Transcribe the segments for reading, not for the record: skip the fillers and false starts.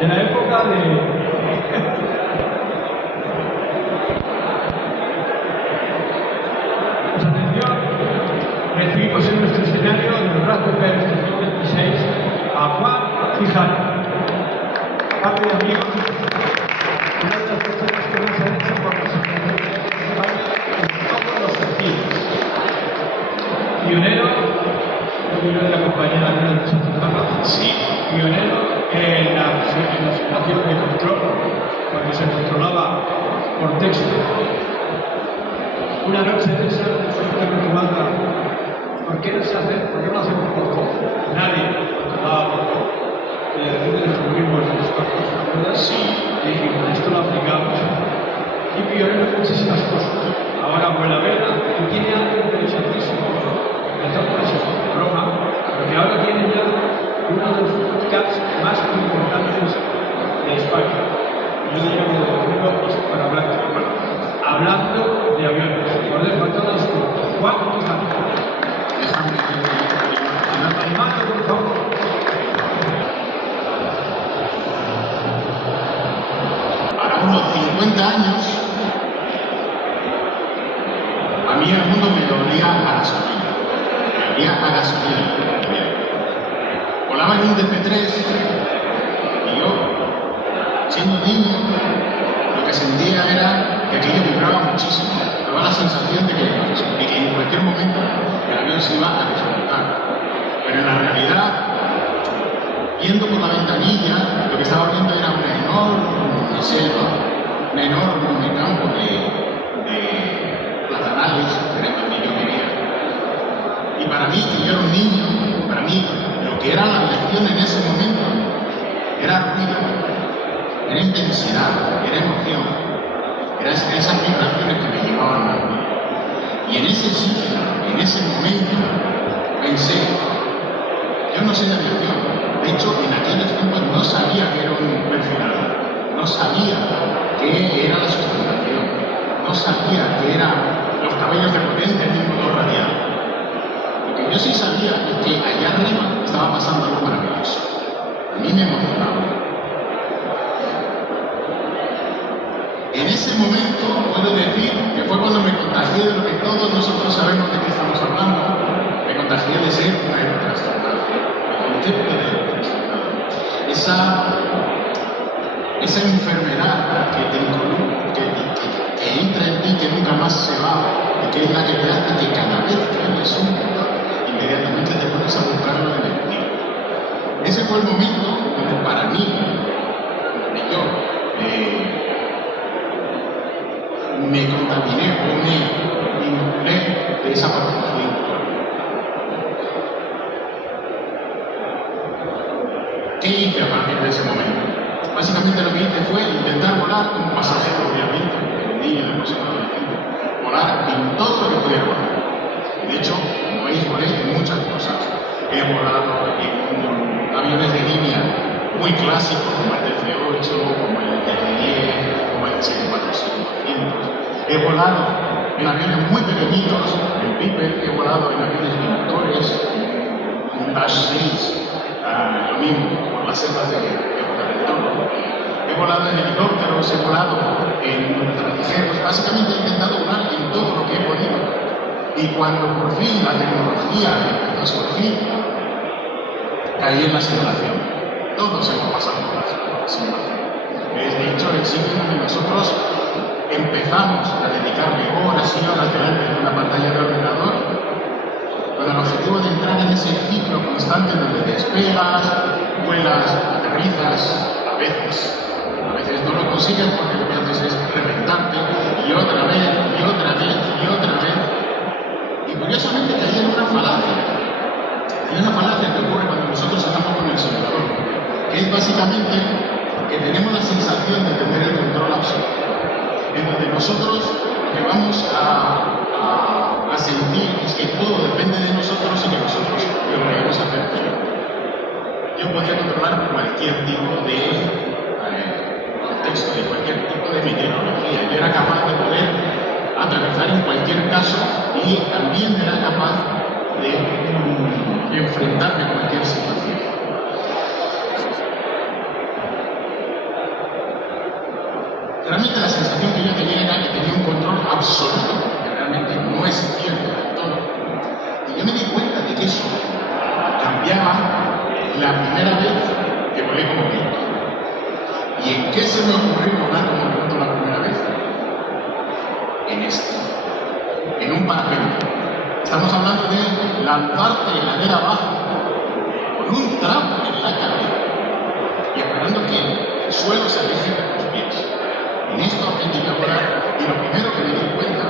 de la época de... Pues atención, recibimos en nuestro escenario de los Raspberry Pi 2026 a Juan Quijano, parte de amigos, una de las personas que más han hecho por los en todos los sentidos. Pionero, pionero de la compañía de Sánchez, sí, pionero en la situación de control, cuando se controlaba por texto. Una noche de esa, fue preocupada, ¿por qué no se hace? ¿Por qué no hacemos por todo? Nadie controlaba por todo. Y de repente descubrimos los cortos, ¿te acuerdas? Sí. Y dijimos, esto lo aplicamos. Y pionero en muchísimas cosas. Ahora vuela a verla y tiene algo interesantísimo. Empezó por eso, broma, porque ahora tiene ya uno de los podcasts más importantes de España. Yo diría que de mundo para hablar de hablando de aviones. Por eso a todos, Juan Quijano. Animando, por favor. Para unos 50 años, a mí el mundo me dolía a gasolina. Me dolía a gasolina. Volaba en un DC-3 y yo, siendo niño, lo que sentía era que aquello vibraba muchísimo. Me daba la sensación de que en cualquier momento el avión se iba a desmontar. Pero en la realidad, viendo por la ventanilla, lo que estaba viendo era una enorme selva, un enorme campo de platanales, que era donde yo vivía. Y para mí, que yo era un niño, para mí, lo que era la aviación en ese momento era ruido, era intensidad, era emoción, eran esas vibraciones que me llevaban a mí. Y en ese sitio, en ese momento, pensé, yo no sé de aviación. De hecho, en aquellos tiempos no sabía que era un perfilador, no sabía qué era la sustentación, no sabía qué eran los caballos de potencia en un motor radial. Lo que yo sí sabía es que allá arriba estaba pasando algo maravilloso. A mí me emocionaba. En ese momento puedo decir que fue cuando me contagié de lo que todos nosotros sabemos de qué estamos hablando. Me contagié de ser un aerotrastornado. El concepto de aerotrastornado. Esa enfermedad que entra en ti, que nunca más se va, y que es la que te hace que cada vez que oyes un motor, inmediatamente te pones a buscarlo en el enemigo. Ese fue el momento donde para mí, donde yo me contaminé o me vinculé de esa patología. ¿Qué hice a partir de ese momento? Básicamente lo que hice fue intentar volar como pasajero, obviamente, un niño de aproximadamente, volar en todo lo que pudiera volar. De hecho, como veis, volé en muchas cosas. He volado en aviones de línea muy clásicos, como el DC-8, como el DC-10, como el 747-200. He volado en aviones muy pequeñitos, en Piper, he volado en aviones bimotores, un Dash 6, lo mismo, por las selvas de Portaventura. He volado en helicópteros, he volado en ultraligeros, básicamente he intentado volar en todo lo que he podido. Y cuando por fin la tecnología empezó a surgir, caí en la simulación. Todos hemos pasado por la simulación. De hecho, el sitio donde nosotros empezamos a dedicarle horas y horas delante de una pantalla de ordenador, con el objetivo de entrar en ese ciclo constante donde despegas, vuelas, aterrizas, a veces no lo consigues porque lo que haces es reventarte, y otra vez, y otra vez, y otra vez. Y curiosamente caí en una falacia. Hay una falacia que ocurre cuando nosotros estamos con el simulador, que es básicamente que tenemos la sensación de tener el control absoluto, en donde nosotros lo que vamos a sentir es que todo depende de nosotros y que nosotros lo vayamos a hacer. Yo podía controlar cualquier tipo de contexto, de cualquier tipo de meteorología. Yo era capaz de poder aterrizar en cualquier caso y también era capaz de enfrentarme a cualquier situación. realmente la sensación que yo tenía era que tenía un control absoluto, que realmente no es cierto del todo. Y yo me di cuenta de que eso cambiaba la primera vez que volé como piloto. ¿Y en qué se me ocurrió volar como piloto la primera vez? En esto, en un parapente. Estamos hablando de lanzarte de ladera abajo con un trapo en la cabeza y esperando que el suelo se aleje de tus pies. En esto aprendí a volar y lo primero que me di cuenta,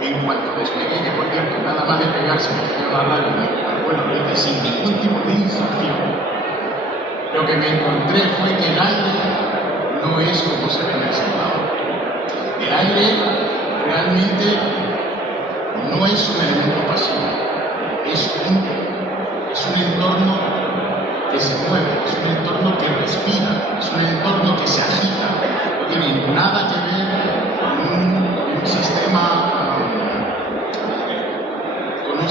en cuanto despegué, que por cierto, nada más de pegarse me cayó la radio al vuelo, lo hice sin ningún tipo de instrucción, lo que me encontré fue que el aire no es como se ve en el simulador. El aire realmente no es un elemento pasivo, es un entorno que se mueve, es un entorno que respira, es un entorno que se agita, no tiene nada que ver con un sistema, con un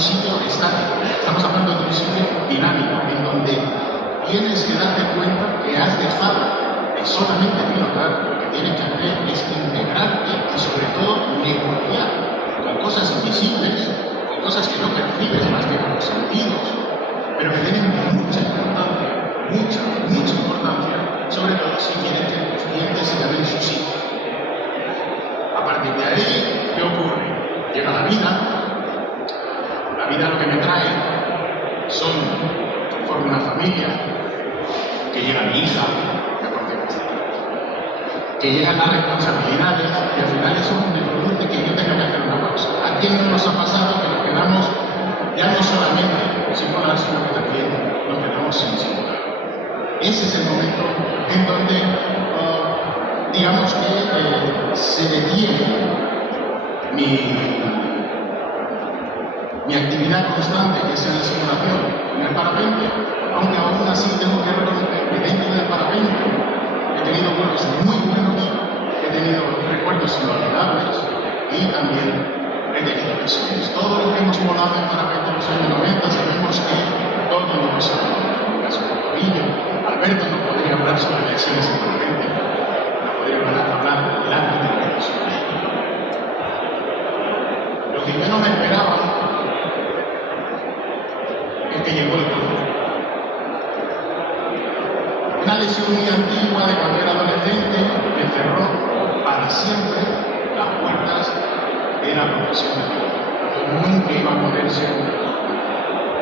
sitio estático. Estamos hablando de un sitio dinámico, en donde tienes que darte cuenta que has dejado de solamente pilotar, lo que tienes que hacer es integrarte y sobre todo negociar con cosas invisibles, con cosas que no percibes más que con los sentidos, pero que tienen mucha importancia, mucha importancia, sobre todo si quieres que los clientes se ganen su sitio. A partir de ahí, ¿qué ocurre? Llega la vida lo que me trae son, formo una familia, que llega mi hija, que llegan las responsabilidades y al final eso me produce que yo tenga que hacer una pausa. ¿A quién no nos ha pasado que nos quedamos ya no solamente sin volar, sino que también nos quedamos sin simular? Ese es el momento en donde, digamos que se detiene mi actividad constante, que es en la simulación, en el parapente, aunque aún así tengo que reconocer que dentro del parapente he tenido vuelos muy buenos, he tenido recuerdos inolvidables y también he tenido lesiones. Todos los que hemos volado en parapente en los años 90 sabemos que todos nos hemos hablado. En el caso de Tobillo, Alberto no podría hablar sobre lesiones en parapente, no podría hablar largamente sobre ello. Lo que yo no me esperaba es que llegó el COVID. Una lesión muy antigua de cuando era adolescente me cerró para siempre las puertas de la profesión de piloto. Yo nunca iba a poder ser un piloto.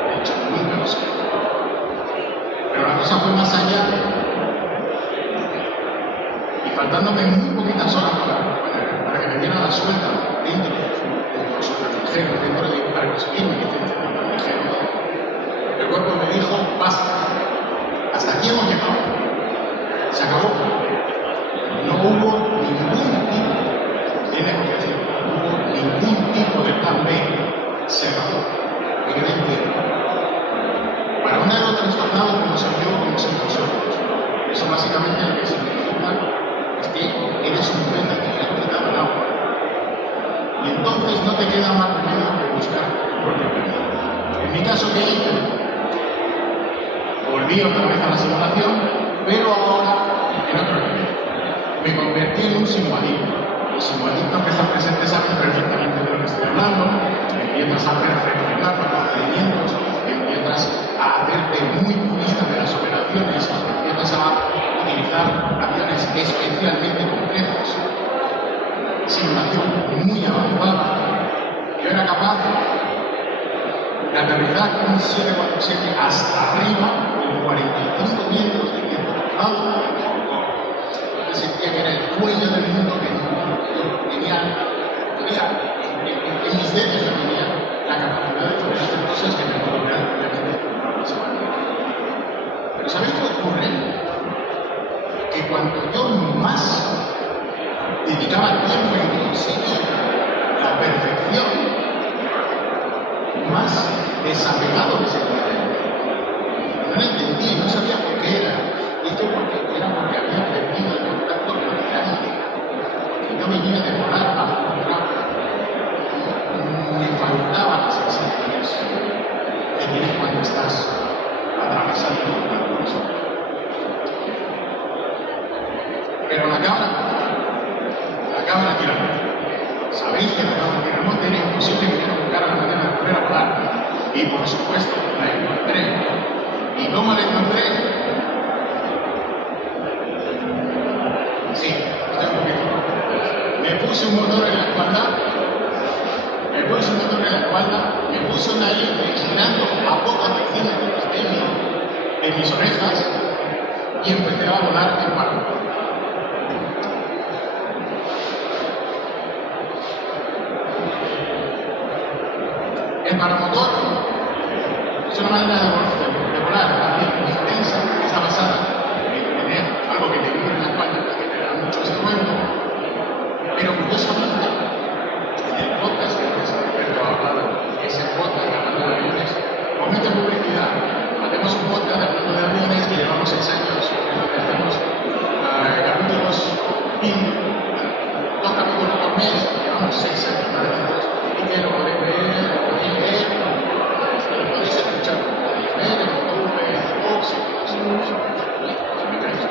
De hecho, nunca lo sé. Pero la cosa fue más allá. Y faltándome muy poquitas horas para que me dieran la suelta dentro de los superligeros, para conseguir mi licencia de superligero, el cuerpo me dijo, basta, hasta aquí hemos llegado, se acabó. No hubo ningún tipo de negociación, no hubo ningún tipo de plan B, se acabó. Me quedé en pie. Para un aerotransportado como soy yo, como soy vosotros, eso básicamente lo que significa es que eres un pez que ha quitado el agua. Y entonces no te queda más remedio que buscar tu propio camino. En mi caso, ¿qué hice? Volví otra vez a la simulación, pero ahora en otro nivel. Me convertí en un simuladicto. Los simuladictos que están presentes saben perfectamente de lo que estoy hablando. Empiezas a perfeccionar los procedimientos, empiezas a hacerte muy purista de las operaciones, empiezas a utilizar aviones especialmente complejos. Simulación muy avanzada. Yo era capaz de aterrizar con un 747 hasta arriba en 45 metros de viento cruzado. Yo sentía que era el cuello del mundo que yo tenía en mis dedos, yo tenía la capacidad de poder hacer cosas que me ocurrían obviamente no pasaban. Pero ¿sabéis qué ocurre? Que cuando yo más dedicaba tiempo en conseguir la perfección, más desapegado de ese planeta. No lo entendí, no sabía por qué era. Y esto era porque había perdido el contacto con el aire. Porque yo venía de volar bajo un trapo. Me faltaban las sensaciones que tienes cuando estás Y por supuesto, la encontré. ¿Y cómo la encontré? Sí, estoy un poquito. Me puse un motor en la espalda, me puse una hélice girando a poca velocidad en mis orejas y empecé a volar en paramotor. El paramotor es una manera de volar también muy intensa, que está basada en tener algo que te vibre en la espalda, que te da mucho estruendo, pero curiosamente, en el podcast que antes Alberto ha hablado, ese podcast de hablando de aviones, comete publicidad. Hacemos un podcast de hablando de aviones que llevamos 6 años, hacemos capítulos, 2 capítulos por mes, llevamos 6 años perdidos, y que lo podéis ver, lo podéis leer, lo podéis escuchar, lo podéis ver en YouTube, en Xbox, si me caes.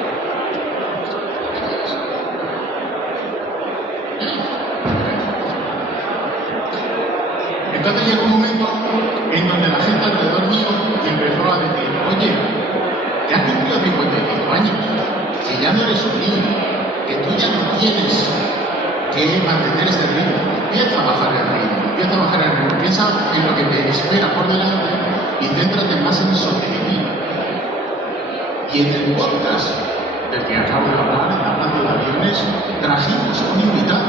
Entonces llegó un momento en donde la gente alrededor mío empezó a decir, oye, te has cumplido 55 años, que ya no eres un niño, que tú ya no tienes que mantener este ritmo, empieza a bajar el ritmo, piensa en lo que te espera por delante y céntrate más en sobrevivir. Y en el podcast del que acabo de hablar, hablando de aviones, trajimos un invitado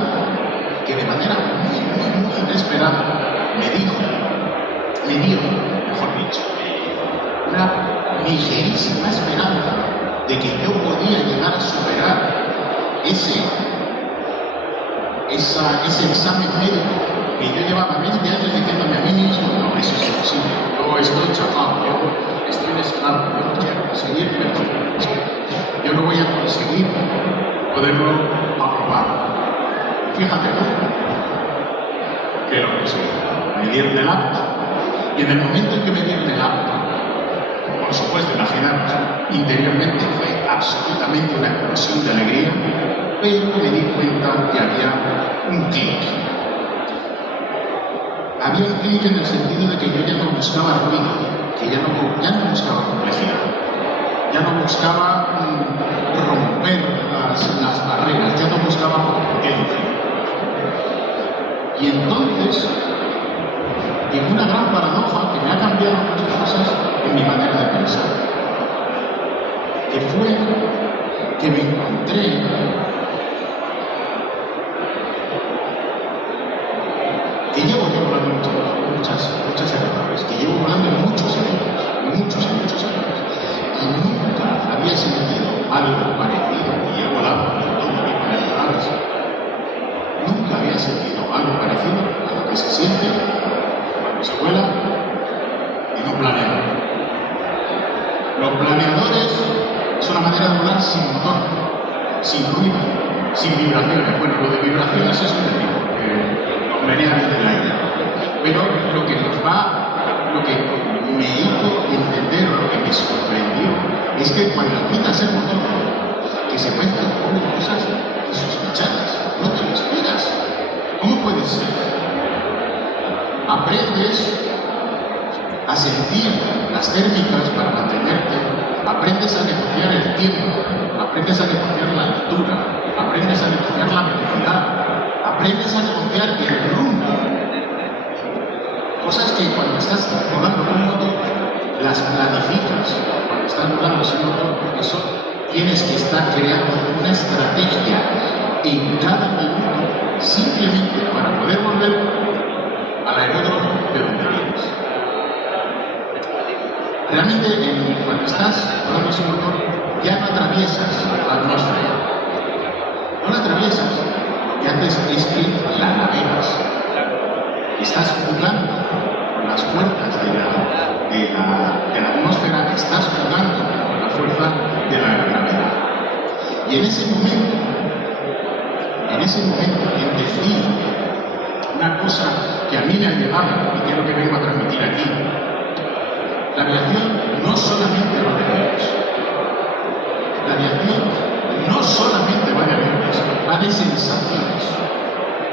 que de manera muy inesperada me dio, mejor dicho, una ligerísima esperanza de que yo podía llegar a superar ese examen médico que yo llevaba 20 años diciéndome a mí mismo, no, eso es imposible, yo estoy chafado, yo estoy desesperado, yo no voy a conseguir, yo no voy a conseguir poderlo aprobar. Fíjate tú que lo conseguí. Me dieron el acta y en el momento en que me dieron el acta, por supuesto, imaginaros, interiormente fue absolutamente una explosión de alegría, pero me di cuenta que había un clic. Había un clic en el sentido de que yo ya no buscaba ruido, que ya no buscaba complejidad, ya no buscaba romper las barreras, ya no buscaba competencia. Y entonces llegó una gran paradoja que me ha cambiado muchas cosas en mi manera de pensar, que fue que me encontré que llevo volando muchas etapas, que llevo volando muchos años, y nunca había sentido algo parecido, y he volado en todo mi planeta, nunca había sentido algo parecido a lo que se siente cuando se vuela en un planeador. Los planeadores es una manera de volar sin motor, sin ruido, sin vibraciones. Bueno, lo de vibraciones es un decir, conveniente del aire. Pero lo que me hizo entender, lo que me sorprendió, es que cuando quitas el motor, que se mezclan con cosas insospechadas, no te lo explicas. ¿Cómo puede ser? Aprendes a sentir las térmicas para mantenerte, aprendes a negociar el tiempo, aprendes a negociar la altura, aprendes a negociar la velocidad, aprendes a negociar el rumbo. Cosas que cuando estás volando con un motor, las planificas. Cuando estás volando sin motor, eso tienes que estar creando una estrategia en cada minuto, simplemente para poder volver al aeródromo de donde vienes. Realmente, cuando estás volando sin motor, ya no atraviesas la atmósfera. No la atraviesas. Lo que haces es que la navegas. Estás jugando con las fuerzas de la atmósfera, estás jugando con la fuerza de la gravedad. Y en ese momento entendí una cosa que a mí me ha llegado y que es lo que vengo a transmitir aquí. La aviación no solamente va de aviones. La aviación no solamente va de aviones, va de sensaciones.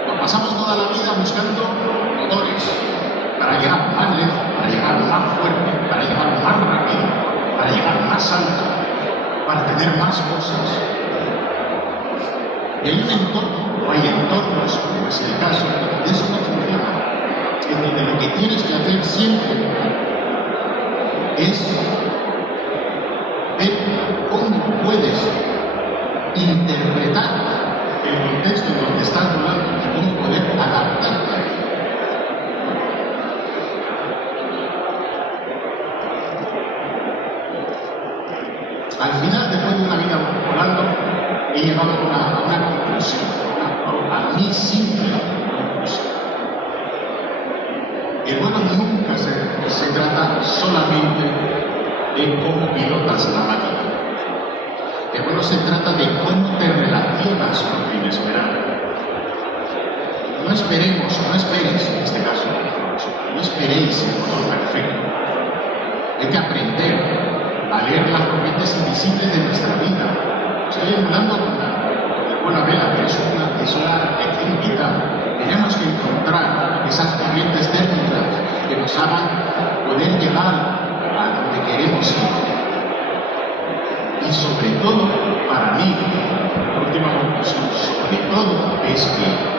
Nos pasamos toda la vida buscando motores para llegar más lejos, para llegar más alto, para tener más cosas. Y hay un entorno, o hay entornos, como es el caso, de eso no funciona. En donde lo que tienes que hacer siempre es ver cómo puedes interpretar el contexto en donde estás hablando y cómo poder adaptarte. Al final, después de una vida volando, he llegado a una conclusión, a mí simple conclusión. El vuelo nunca se trata solamente de cómo pilotas la máquina. El vuelo se trata de cómo te relacionas con lo inesperado. No esperemos, no esperéis, en este caso, no esperéis el motor perfecto. Hay que aprender a leer las corrientes invisibles de nuestra vida. Estoy hablando con el vuelo a vela, que es una lección vital. Tenemos que encontrar esas corrientes técnicas que nos hagan poder llegar a donde queremos ir. Y sobre todo, para mí, la última conclusión, sobre todo es que